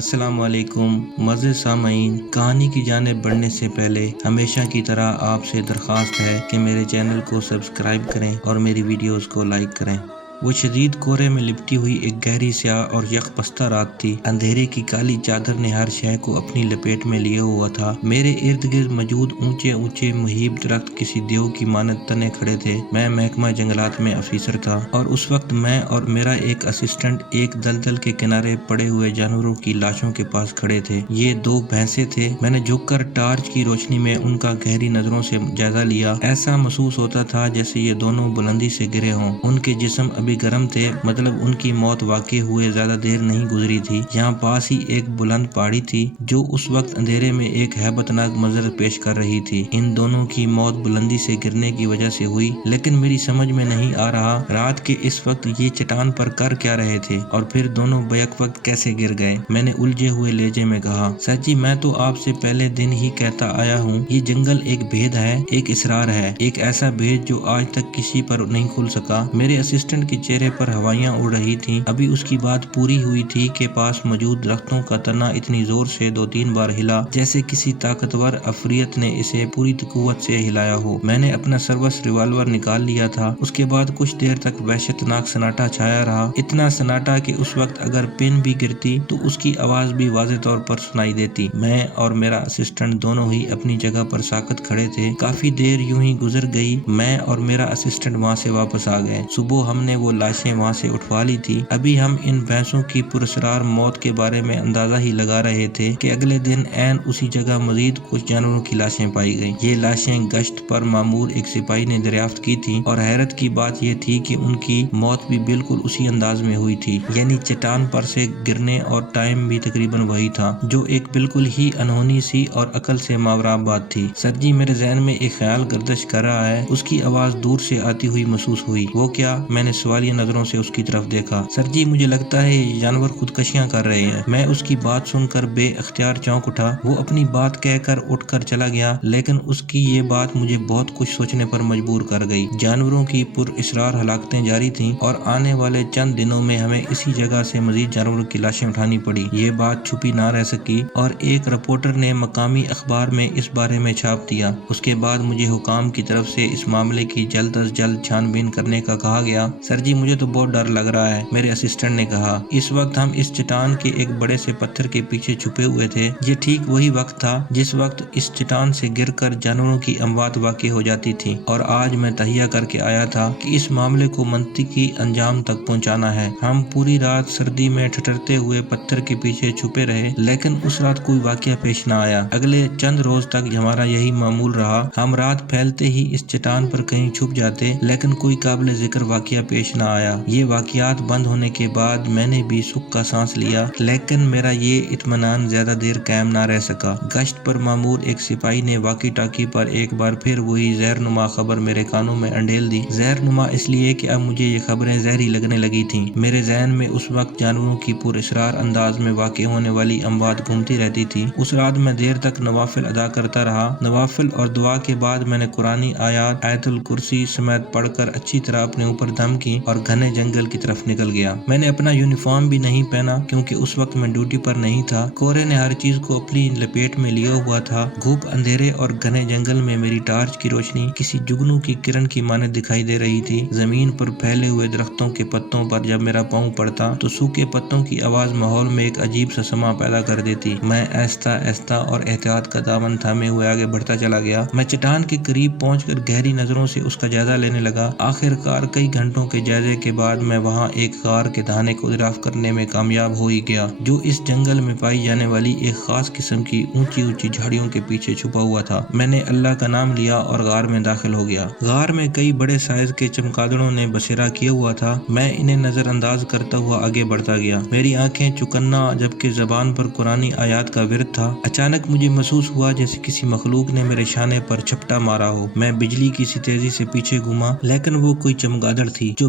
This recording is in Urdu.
السلام علیکم مزے سامعین، کہانی کی جانب بڑھنے سے پہلے ہمیشہ کی طرح آپ سے درخواست ہے کہ میرے چینل کو سبسکرائب کریں اور میری ویڈیوز کو لائک کریں۔ وہ شدید کورے میں لپٹی ہوئی ایک گہری سیاہ اور یک پستہ رات تھی۔ اندھیرے کی کالی چادر نے ہر شے کو اپنی لپیٹ میں لیے ہوا تھا۔ میرے ارد گرد موجود اونچے اونچے مہیب درخت کسی دیو کی مانند تنے کھڑے تھے۔ میں محکمہ جنگلات میں افیسر تھا اور اس وقت میں اور میرا ایک اسسٹنٹ ایک دلدل کے کنارے پڑے ہوئے جانوروں کی لاشوں کے پاس کھڑے تھے۔ یہ 2 بھینسیں تھے۔ میں نے جھک کر ٹارچ کی روشنی میں ان کا گہری نظروں سے جائزہ لیا۔ ایسا محسوس ہوتا تھا جیسے یہ دونوں بلندی سے گرے ہوں۔ ان کے جسم ابھی گرم تھے، مطلب ان کی موت واقع ہوئے زیادہ دیر نہیں گزری تھی۔ یہاں پاس ہی ایک بلند پہاڑی تھی جو اس وقت اندھیرے میں ایک ہیبت ناک منظر پیش کر رہی تھی۔ ان دونوں کی موت بلندی سے گرنے کی وجہ سے ہوئی، لیکن میری سمجھ میں نہیں آ رہا رات کے اس وقت یہ چٹان پر کر کیا رہے تھے اور پھر دونوں بیک وقت کیسے گر گئے۔ میں نے الجھے ہوئے لہجے میں کہا، سر جی میں تو آپ سے پہلے دن ہی کہتا آیا ہوں، یہ جنگل ایک بھید ہے، ایک اسرار ہے، ایک ایسا بھید جو آج تک کسی پر نہیں کھل سکا۔ میرے اسسٹنٹ کے چہرے پر ہوائیاں اڑ رہی تھیں۔ ابھی اس کی بات پوری ہوئی تھی کہ پاس موجود درختوں کا تنا اتنی زور سے 2-3 بار ہلا جیسے کسی طاقتور عفریت نے اسے پوری قوت سے ہلایا ہو۔ میں نے اپنا سروس ریوالور نکال لیا تھا۔ اس کے بعد کچھ دیر تک وحشت ناک سناٹا چھایا رہا، اتنا سناٹا کہ اس وقت اگر پن بھی گرتی تو اس کی آواز بھی واضح طور پر سنائی دیتی۔ میں اور میرا اسسٹنٹ دونوں ہی اپنی جگہ پر ساکت کھڑے تھے۔ کافی دیر یوں ہی گزر گئی۔ میں اور میرا اسسٹنٹ وہاں سے واپس آ گئے۔ صبح ہم نے وہ لاشیں وہاں سے اٹھوا لی تھی۔ ابھی ہم ان بھینسوں کی پراسرار موت کے بارے میں اندازہ ہی لگا رہے تھے کہ اگلے دن عین اسی جگہ مزید کچھ جانوروں کی لاشیں پائی گئیں۔ یہ لاشیں گشت پر مامور ایک سپاہی نے دریافت کی تھیں اور حیرت کی بات یہ تھی کہ ان کی موت بھی بالکل اسی انداز میں ہوئی تھی، یعنی چٹان پر سے گرنے، اور ٹائم بھی تقریباً وہی تھا، جو ایک بالکل ہی انہونی سی اور عقل سے ماورا بات تھی۔ سر جی میرے ذہن میں ایک خیال گردش کر رہا ہے، اس کی آواز دور سے آتی ہوئی محسوس ہوئی۔ وہ کیا؟ میں نے سوالیہ نظروں سے اس کی طرف دیکھا۔ سر جی مجھے لگتا ہے یہ جانور خودکشیاں کر رہے ہیں۔ میں اس کی بات سن کر بے اختیار چونک اٹھا۔ وہ اپنی بات کہہ کر اٹھ کر چلا گیا، لیکن اس کی یہ بات مجھے بہت کچھ سوچنے پر مجبور کر گئی۔ جانوروں کی پراسرار ہلاکتیں جاری تھیں اور آنے والے چند دنوں میں ہمیں اسی جگہ سے مزید جانوروں کی لاشیں اٹھانی پڑی۔ یہ بات چھپی نہ رہ سکی اور ایک رپورٹر نے مقامی اخبار میں اس بارے میں چھاپ دیا۔ اس کے بعد مجھے حکام کی طرف سے اس معاملے کی جلد از جلد چھان بین کرنے کا کہا گیا۔ سر جی مجھے تو بہت ڈر لگ رہا ہے، میرے اسسٹنٹ نے کہا۔ اس وقت ہم اس چٹان کے ایک بڑے سے پتھر کے پیچھے چھپے ہوئے تھے۔ یہ ٹھیک وہی وقت تھا جس وقت اس چٹان سے گر کر جانوروں کی اموات واقع ہو جاتی تھی، اور آج میں تہیہ کر کے آیا تھا کہ اس معاملے کو منطقی انجام تک پہنچانا ہے۔ ہم پوری رات سردی میں ٹھٹرتے ہوئے پتھر کے پیچھے چھپے رہے، لیکن اس رات کوئی واقعہ پیش نہ آیا۔ اگلے چند روز تک ہمارا یہی معمول رہا۔ ہم رات پھیلتے ہی اس چٹان پر کہیں چھپ جاتے، لیکن کوئی قابل ذکر واقعہ پیش نہ آیا۔ یہ واقعات بند ہونے کے بعد میں نے بھی سکھ کا سانس لیا، لیکن میرا یہ اطمینان زیادہ دیر قائم نہ رہ سکا۔ گشت پر مامور ایک سپاہی نے واقی ٹاکی پر ایک بار پھر وہی زہرنما خبر میرے کانوں میں انڈیل دی۔ زہرنما اس لیے کہ اب مجھے یہ خبریں زہری لگنے لگی تھیں۔ میرے ذہن میں اس وقت جانوروں کی پراسرار انداز میں واقع ہونے والی اموات گھومتی رہتی تھی۔ اس رات میں دیر تک نوافل ادا کرتا رہا۔ نوافل اور دعا کے بعد میں نے قرآنی آیات آیت الکرسی سمیت پڑھ کر اچھی طرح اپنے اوپر دم کی اور گھنے جنگل کی طرف نکل گیا۔ میں نے اپنا یونیفارم بھی نہیں پہنا کیونکہ اس وقت میں ڈیوٹی پر نہیں تھا۔ کورے نے ہر چیز کو اپنی لپیٹ میں لیا ہوا تھا۔ گھوپ اندھیرے اور گھنے جنگل میں میری ٹارچ کی روشنی کسی جگنو کی کرن کی مانند دکھائی دے رہی تھی۔ زمین پر پھیلے ہوئے درختوں کے پتوں پر جب میرا پاؤں پڑتا تو سوکھے پتوں کی آواز ماحول میں ایک عجیب سا سما پیدا کر دیتی۔ میں آہستہ آہستہ اور احتیاط کا دامن تھامے ہوئے آگے بڑھتا چلا گیا۔ میں چٹان کے قریب پہنچ کر گہری نظروں سے اس کا جائزہ لینے لگا۔ آخر کار کئی گھنٹوں کے جائزے کے بعد میں وہاں ایک غار کے دہانے کو دریافت کرنے میں کامیاب ہو ہی گیا، جو اس جنگل میں پائی جانے والی ایک خاص قسم کی اونچی اونچی جھاڑیوں کے پیچھے چھپا ہوا تھا۔ میں نے اللہ کا نام لیا اور غار میں داخل ہو گیا۔ غار میں کئی بڑے سائز کے چمگادڑوں نے بسیرا کیا ہوا تھا۔ میں انہیں نظر انداز کرتا ہوا آگے بڑھتا گیا۔ میری آنکھیں چکنا جبکہ زبان پر قرآنی آیات کا ورد تھا۔ اچانک مجھے محسوس ہوا جیسے کسی مخلوق نے میرے شانے پر چپٹا مارا ہو۔ میں بجلی کی سی تیزی سے پیچھے گھوما، لیکن وہ کوئی چمگادڑ تھی جو